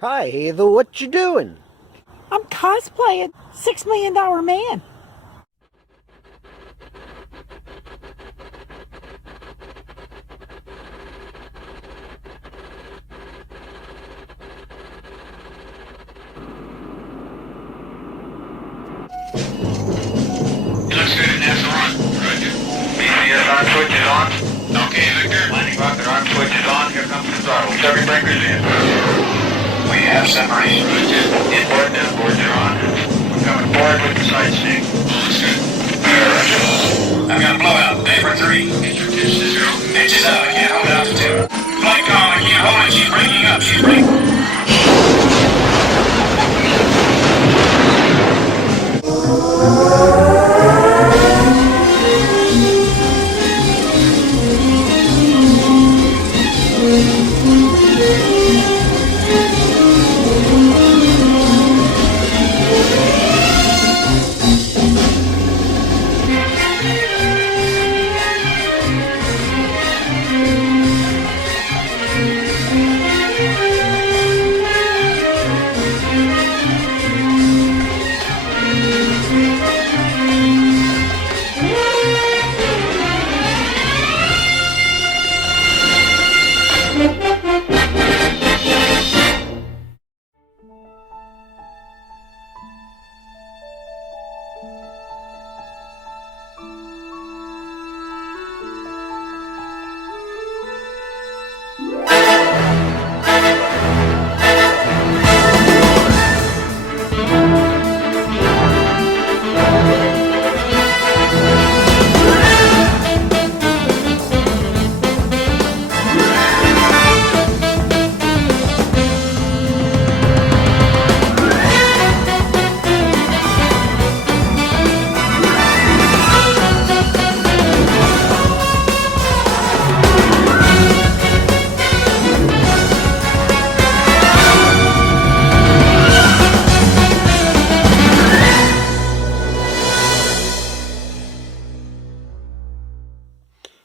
Hi, Heather, what you doing? I'm cosplaying $6 Million Man. Looks good at NASA run. Roger. BCS arm switch is on. Okay, Victor. Landing rocket arm switch is on. Here comes the throttle. Circuit breakers in. We have separation. Roger. Inboard and outboard are on. We're coming forward with the side stick. Looks good. Roger. I've got a blowout. Vapor 3. Get your pitch to 0. Pitch is up. I can't hold altitude. Flight call. I can't hold it. She's breaking up. She's breaking.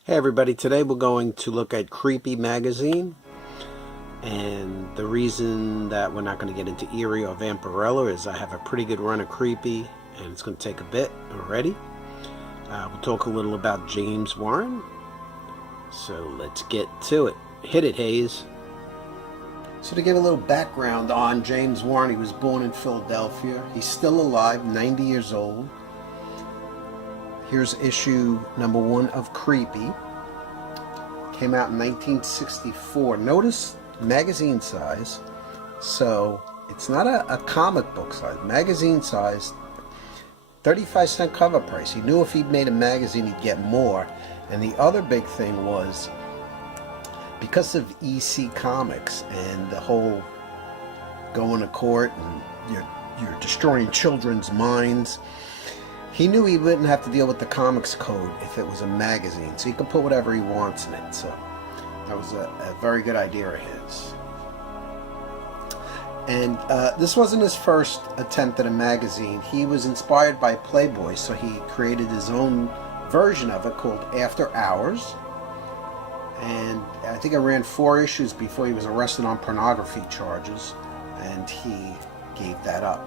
Hey everybody, today we're going to look at Creepy magazine, and the reason that we're not going to get into Eerie or Vampirella is I have a pretty good run of Creepy and it's going to take a bit already. We'll talk a little about James Warren, so let's get to it. Hit it, Hayes. So to give a little background on James Warren, he was born in Philadelphia. He's still alive, 90 years old. Here's issue number 1 of Creepy. Came out in 1964. Notice magazine size. So it's not a comic book size. Magazine size, 35-cent cover price. He knew if he'd made a magazine he'd get more. And the other big thing was, because of EC Comics and the whole going to court and you're destroying children's minds, he knew he wouldn't have to deal with the comics code if it was a magazine, so he could put whatever he wants in it. So that was a very good idea of his. And this wasn't his first attempt at a magazine. He was inspired by Playboy, so he created his own version of it called After Hours. And I think it ran 4 issues before he was arrested on pornography charges, and he gave that up.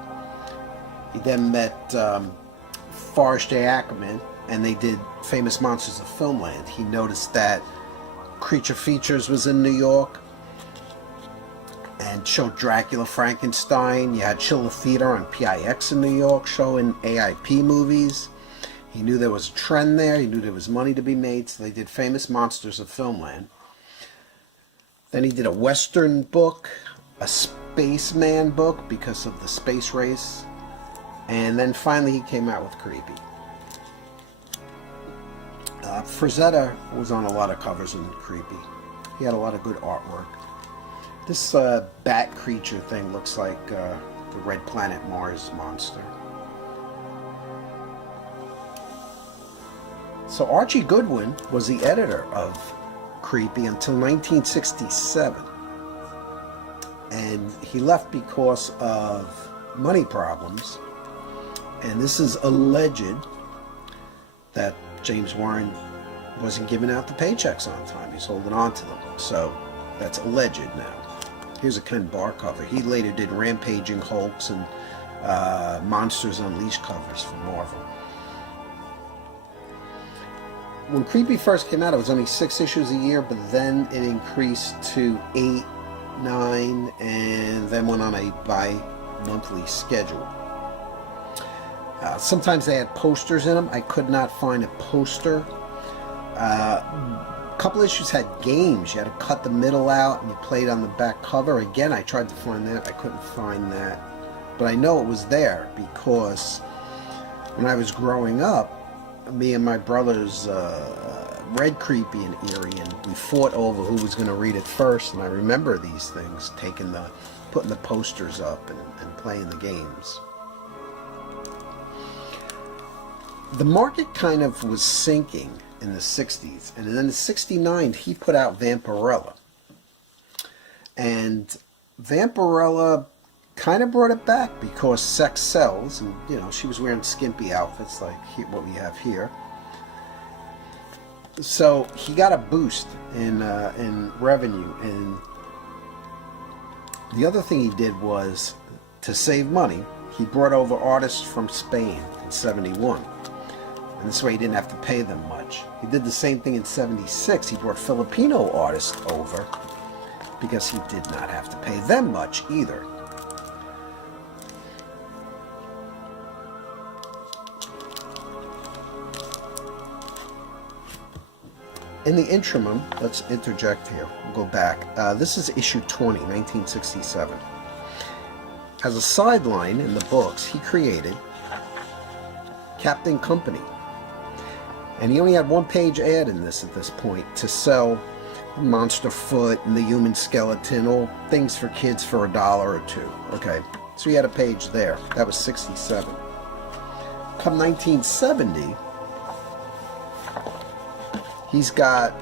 He then met Forrest J. Ackerman, and they did Famous Monsters of Filmland. He noticed that Creature Features was in New York and showed Dracula, Frankenstein. You had Chiller Theater on PIX in New York showing AIP movies. He knew there was a trend there. He knew there was money to be made, so they did Famous Monsters of Filmland. Then he did a Western book, a Spaceman book because of the space race. And then finally he came out with Creepy. Frazetta was on a lot of covers in Creepy. He had a lot of good artwork. This bat creature thing looks like the Red Planet Mars monster. So Archie Goodwin was the editor of Creepy until 1967. And he left because of money problems. And this is alleged that James Warren wasn't giving out the paychecks on time. He's holding on to them. So that's alleged now. Here's a Ken Barr cover. He later did Rampaging Hulks and Monsters Unleashed covers for Marvel. When Creepy first came out, it was only 6 issues a year, but then it increased to 8, 9, and then went on a bi-monthly schedule. Sometimes they had posters in them. I could not find a poster. A couple issues had games. You had to cut the middle out and you played on the back cover. Again, I tried to find that. I couldn't find that. But I know it was there because when I was growing up, me and my brothers read Creepy and Eerie, and we fought over who was going to read it first. And I remember these things, putting the posters up and playing the games. The market kind of was sinking in the 60s, and then in '69 he put out Vampirella, and Vampirella kind of brought it back because sex sells, and you know, she was wearing skimpy outfits like what we have here. So he got a boost in revenue, and the other thing he did was, to save money, he brought over artists from Spain in '71. And this way he didn't have to pay them much. He did the same thing in '76. He brought Filipino artists over because he did not have to pay them much either. In the interim, let's interject here. We'll go back. This is issue 20, 1967. As a sideline in the books, he created Captain Company. And he only had 1-page ad in this at this point to sell Monster Foot and the Human Skeleton, all things for kids for $1 or $2. Okay, so he had a page there. That was '67. Come 1970, he's got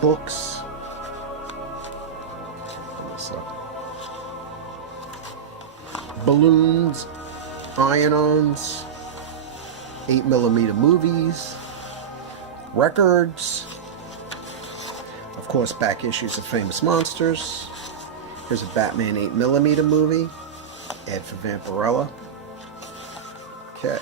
books. Balloons, iron-ons, 8mm movies, records, of course back issues of Famous Monsters. Here's a Batman 8mm movie, ad for Vampirella. Okay.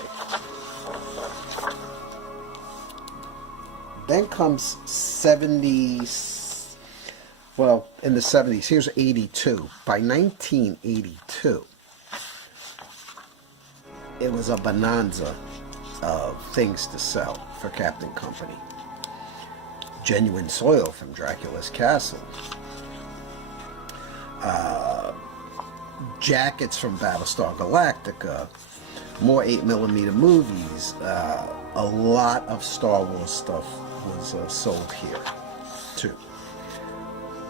Then comes 70s, well, in the 70s, here's 82. By 1982, it was a bonanza of things to sell for Captain Company. Genuine soil from Dracula's Castle. Jackets from Battlestar Galactica. More 8mm movies. A lot of Star Wars stuff was sold here, too.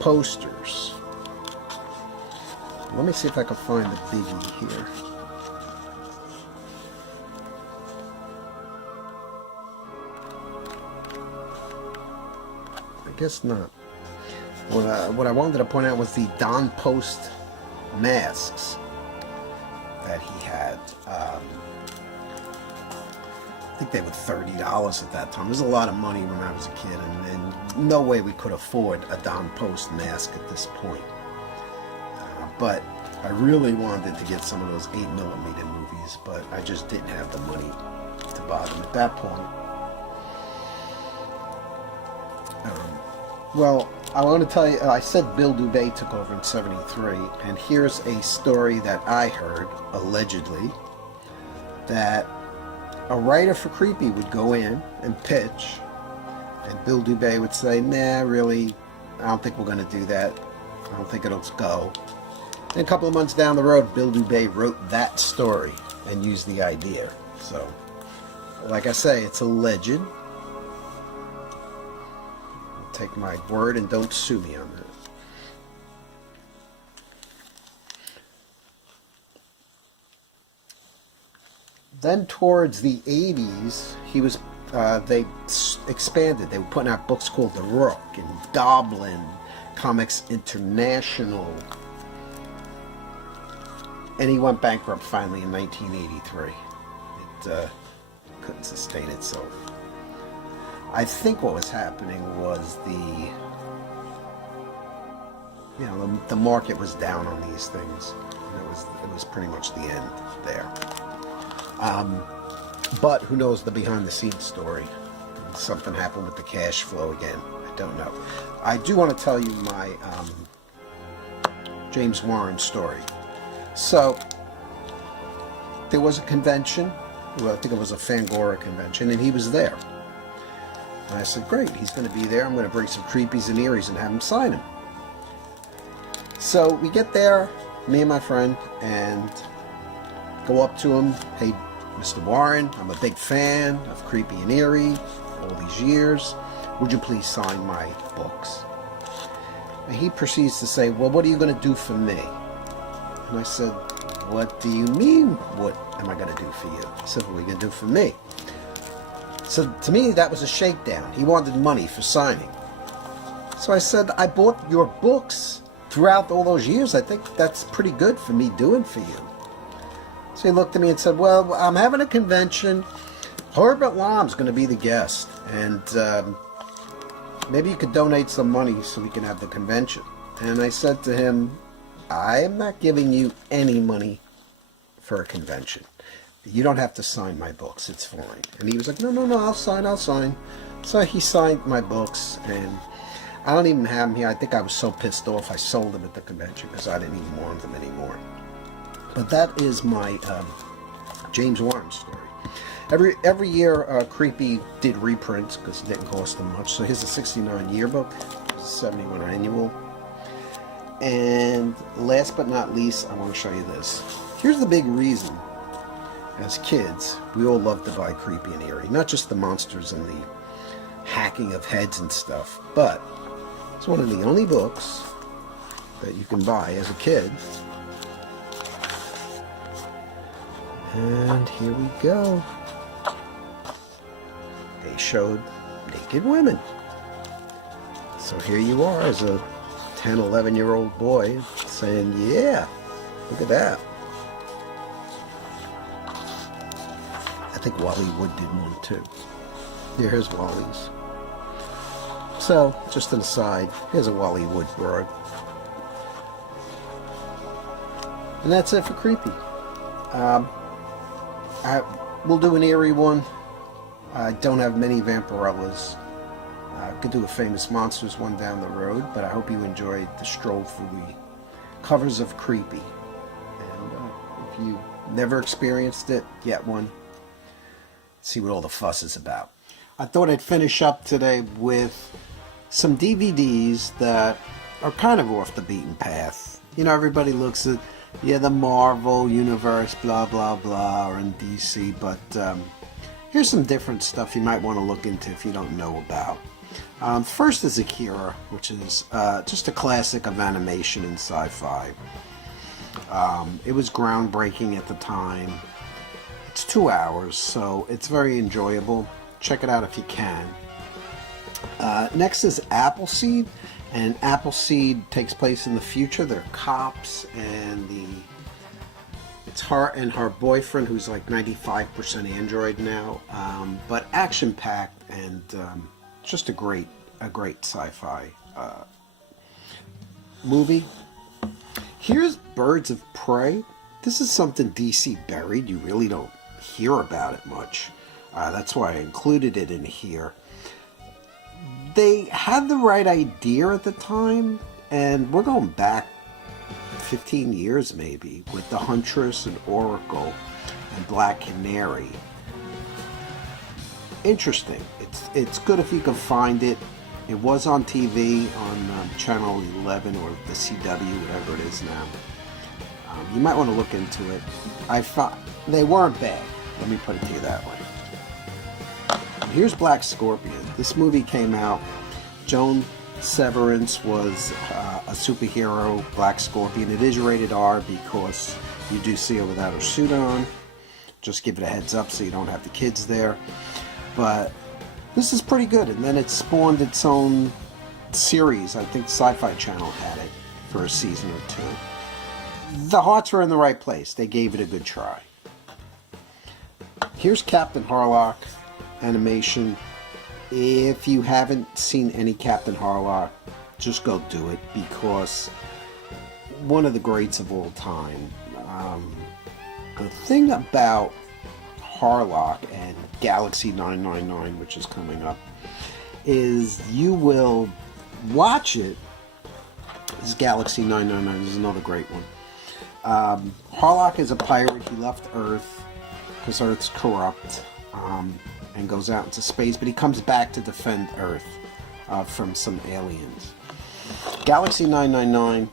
Posters. Let me see if I can find the biggie here. I guess not. What I wanted to point out was the Don Post masks that he had. I think they were $30 at that time. It was a lot of money when I was a kid, and no way we could afford a Don Post mask at this point. But I really wanted to get some of those 8mm movies, but I just didn't have the money to buy them at that point. Well, I want to tell you, I said Bill Dubay took over in '73, and here's a story that I heard, allegedly, that a writer for Creepy would go in and pitch, and Bill Dubay would say, nah, really, I don't think we're going to do that. I don't think it'll go. And a couple of months down the road, Bill Dubay wrote that story and used the idea. So, like I say, it's alleged. Take my word and don't sue me on that. Then towards the 80s, he was they expanded. They were putting out books called The Rook and Goblin, Comics International. And he went bankrupt finally in 1983. It couldn't sustain itself. I think what was happening was you know, the market was down on these things. It was pretty much the end there. But who knows the behind the scenes story? Something happened with the cash flow again. I don't know. I do want to tell you my James Warren story. So there was a convention. Well, I think it was a Fangora convention, and he was there. And I said, great, he's going to be there. I'm going to bring some creepies and eries and have him sign them. So we get there, me and my friend, and go up to him. Hey, Mr. Warren, I'm a big fan of Creepy and Eerie all these years. Would you please sign my books? And he proceeds to say, well, what are you going to do for me? And I said, what do you mean, what am I going to do for you? He said, what are you going to do for me? So to me, that was a shakedown. He wanted money for signing. So I said, I bought your books throughout all those years. I think that's pretty good for me doing for you. So he looked at me and said, well, I'm having a convention. Herbert Lom's going to be the guest. And maybe you could donate some money so we can have the convention. And I said to him, I am not giving you any money for a convention. You don't have to sign my books. It's fine. And he was like, no, I'll sign. So he signed my books, and I don't even have them here. I think I was so pissed off I sold them at the convention because I didn't even want them anymore. But that is my James Warren story. Every year, Creepy did reprints because it didn't cost them much. So here's a 69 yearbook, 71 annual. And last but not least, I want to show you this. Here's the big reason. As kids, we all loved to buy Creepy and Eerie. Not just the monsters and the hacking of heads and stuff, but it's one of the only books that you can buy as a kid. And here we go. They showed naked women. So here you are as a 10, 11-year-old boy saying, yeah, look at that. I think Wally Wood did one too. Here's Wally's. So, just an aside, here's a Wally Wood broad. And that's it for Creepy. We'll do an eerie one. I don't have many Vampirellas. Could do a Famous Monsters one down the road, but I hope you enjoyed the stroll through the covers of Creepy. And if you never experienced it, get one. See what all the fuss is about. I thought I'd finish up today with some DVDs that are kind of off the beaten path. You know, everybody looks at, yeah, the Marvel Universe, blah, blah, blah, or in DC, but here's some different stuff you might want to look into if you don't know about. First is Akira, which is just a classic of animation and sci-fi. It was groundbreaking at the time. It's 2 hours, so it's very enjoyable. Check it out if you can. Next is Appleseed, and Appleseed takes place in the future. They're cops, and it's her and her boyfriend, who's like 95% android now, but action-packed and just a great sci-fi movie. Here's Birds of Prey. This is something DC buried. You really don't hear about it much. That's why I included it in here. They had the right idea at the time, and we're going back 15 years maybe, with the Huntress and Oracle and Black Canary. Interesting. It's good if you can find it. It was on TV on Channel 11 or the CW, whatever it is now. You might want to look into it. I thought they weren't bad. Let me put it to you that way. Here's Black Scorpion. This movie came out. Joan Severance was a superhero, Black Scorpion. It is rated R because you do see her without her suit on. Just give it a heads up so you don't have the kids there. But this is pretty good. And then it spawned its own series. I think Sci-Fi Channel had it for a season or two. The hearts were in the right place. They gave it a good try. Here's Captain Harlock animation. If you haven't seen any Captain Harlock, just go do it, because one of the greats of all time. The thing about Harlock and Galaxy 999, which is coming up, is you will watch it. This is Galaxy 999. This is another great one. Harlock is a pirate. He left Earth because Earth's corrupt, and goes out into space, but he comes back to defend Earth from some aliens. Galaxy 999,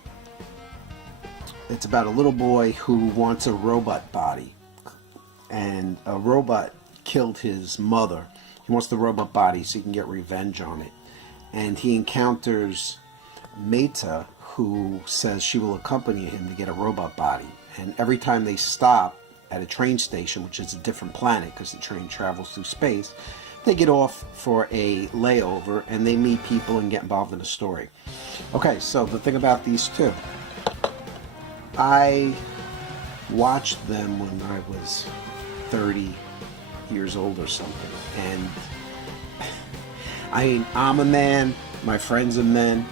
it's about a little boy who wants a robot body, and a robot killed his mother. He wants the robot body so he can get revenge on it, and he encounters Meta, who says she will accompany him to get a robot body. And every time they stop at a train station, which is a different planet because the train travels through space, they get off for a layover and they meet people and get involved in a story. Okay, so the thing about these two, I watched them when I was 30 years old or something, and I mean, I'm a man, my friends are men.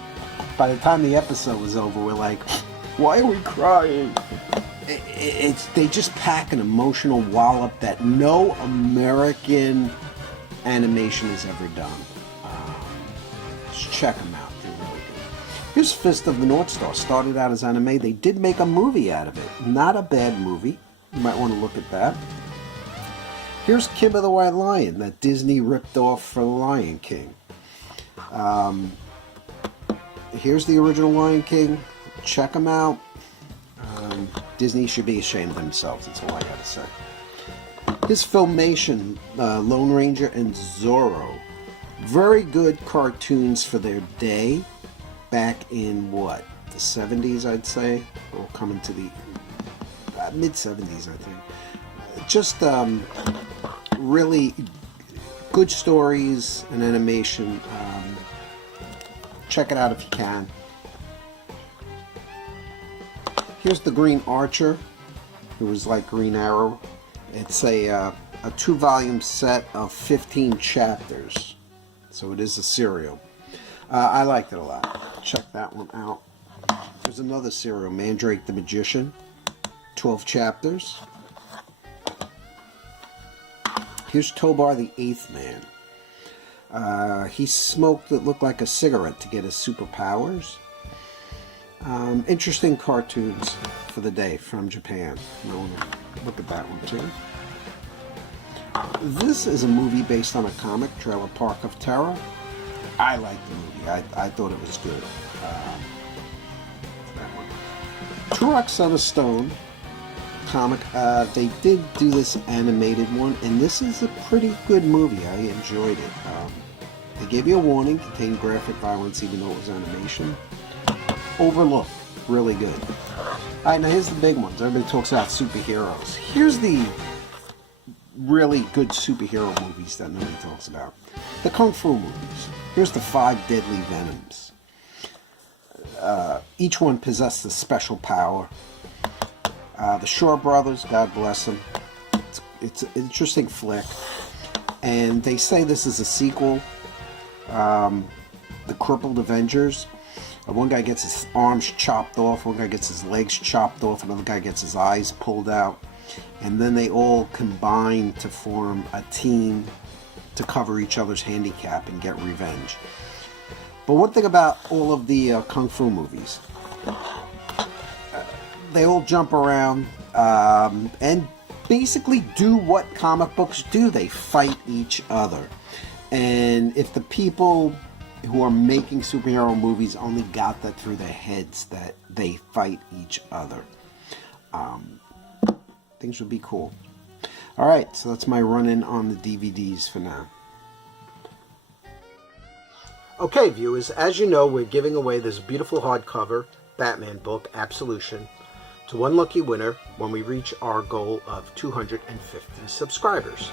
By the time the episode was over, we're like, why are we crying? They just pack an emotional wallop that no American animation has ever done. Just check them out. They're really good. Here's Fist of the North Star. Started out as anime. They did make a movie out of it. Not a bad movie. You might want to look at that. Here's Kimba the White Lion that Disney ripped off for The Lion King. Here's the original Lion King. Check them out. Disney should be ashamed of themselves. That's all I gotta say. His Filmation, Lone Ranger and Zorro. Very good cartoons for their day. Back in what? The 70s, I'd say? Or coming to the mid-70s, I think. Just really good stories and animation. Check it out if you can. Here's the Green Archer, who was like Green Arrow. It's a 2-volume set of 15 chapters, so it is a serial. I liked it a lot. Check that one out. There's another serial, Mandrake the Magician, 12 chapters. Here's Tobar the Eighth Man. He smoked what looked like a cigarette to get his superpowers. Interesting cartoons for the day from Japan. I want to look at that one too. This is a movie based on a comic, Trailer Park of Terror. I liked the movie. I thought it was good. That one. Turok Son of Stone comic. They did do this animated one, and this is a pretty good movie. I enjoyed it. They gave you a warning, contained graphic violence, even though it was animation. Overlooked. Really good. Alright, now here's the big ones. Everybody talks about superheroes. Here's the really good superhero movies that nobody talks about. The Kung Fu movies. Here's the 5 Deadly Venoms. Each one possessed a special power. The Shaw Brothers, God bless them. It's an interesting flick. And they say this is a sequel. The Crippled Avengers. One guy gets his arms chopped off, one guy gets his legs chopped off, another guy gets his eyes pulled out, and then they all combine to form a team to cover each other's handicap and get revenge. But one thing about all of the Kung Fu movies, they all jump around and basically do what comic books do. They fight each other. And if the people who are making superhero movies only got that through their heads, that they fight each other, things would be cool. Alright, so that's my run-in on the DVDs for now. Okay, viewers, as you know, we're giving away this beautiful hardcover Batman book, Absolution, to one lucky winner when we reach our goal of 250 subscribers.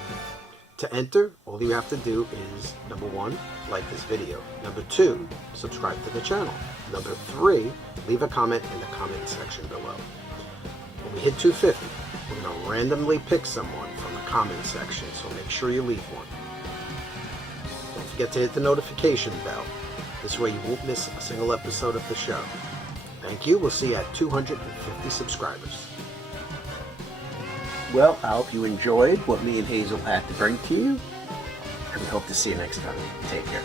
To enter, all you have to do is, number 1, like this video. Number 2, subscribe to the channel. Number 3, leave a comment in the comment section below. When we hit 250, we're going to randomly pick someone from the comment section, so make sure you leave one. Don't forget to hit the notification bell. This way you won't miss a single episode of the show. Thank you. We'll see you at 250 subscribers. Well, I hope you enjoyed what me and Hazel had to bring to you, and we hope to see you next time. Take care.